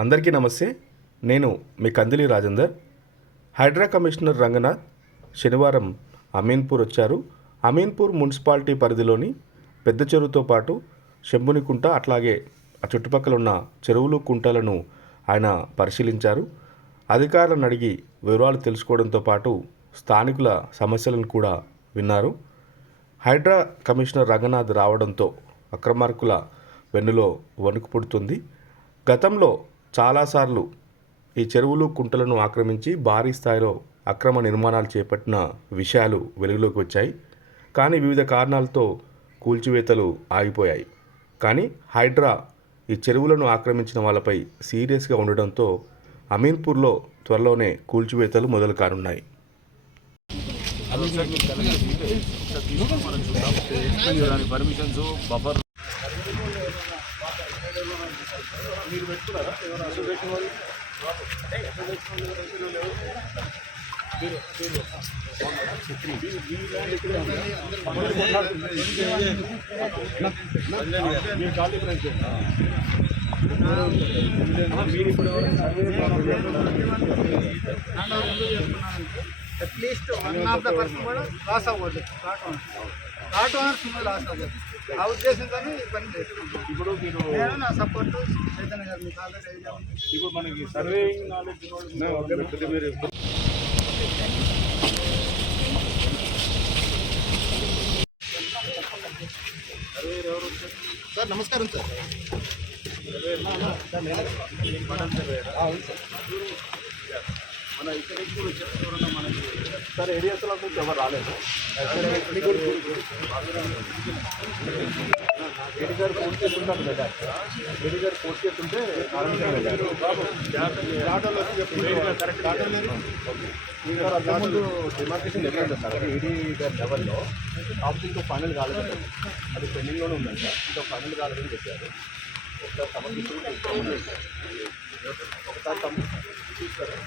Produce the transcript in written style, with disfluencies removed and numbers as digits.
అందరికీ నమస్తే. నేను మీ కందిలి రాజేందర్. హైడ్రా కమిషనర్ రంగనాథ్ శనివారం అమీన్పూర్ వచ్చారు. అమీన్పూర్ మున్సిపాలిటీ పరిధిలోని పెద్ద చెరువుతో పాటు శంభునికుంట అట్లాగే ఆ చుట్టుపక్కల ఉన్న చెరువులు కుంటలను ఆయన పరిశీలించారు. అధికారులను అడిగి వివరాలు తెలుసుకోవడంతో పాటు స్థానికుల సమస్యలను కూడా విన్నారు. హైడ్రా కమిషనర్ రంగనాథ్ రావడంతో అక్రమార్కుల వెన్నులో వణుకు పుడుతుంది. గతంలో చాలాసార్లు ఈ చెరువులు కుంటలను ఆక్రమించి భారీ స్థాయిలో అక్రమ నిర్మాణాలు చేపట్టిన విషయాలు వెలుగులోకి వచ్చాయి. కానీ వివిధ కారణాలతో కూల్చివేతలు ఆగిపోయాయి. కానీ హైడ్రా ఈ చెరువులను ఆక్రమించిన వాళ్ళపై సీరియస్గా ఉండడంతో అమీన్పూర్లో త్వరలోనే కూల్చివేతలు మొదలు కానున్నాయి. మీరు పెట్టుకున్నారా ఏమైనా అసోసియేషన్ వాళ్ళు మీరు ఖాళీ ఫ్రెండ్స్ మీరు ఇప్పుడు at least one of the person కూడా లాస్ అవ్వదు. ఆటో ఓనర్స్ లాస్ అవ్వదు. ఆ ఉద్దేశంతో ఈ పని చేస్తున్నాం. ఇప్పుడు మీరు నా సపోర్ట్ చైతన్య గారు మీకు ఆల్రెడీ ఐడియా ఉంది. ఇప్పుడు మనకి సర్వేయింగ్ నాలెడ్జ్ మీరు సార్ నమస్కారం సార్. మన ఇక్కడ కూడా వచ్చేసి మనకి సార్ ఏరియాస్లో నుంచి ఎవరు రాలేదు. ఏడి గారు పోస్ట్ చేస్తుంటారు కదా, ఏడి గారు పోస్ట్ చేస్తుంటే ముందు డిమార్కేషన్ జరిగింది సార్. ఏడీ గారి లెవెల్లో ఆప్షన్ ఇంకా ఫైనల్ కాలేదు, అది పెండింగ్లోనే ఉందంట. ఇంకా ఫైనల్ కాలేదని చెప్పారు. ఒకసారి సమర్పించి ఒకసారి చూస్తారా.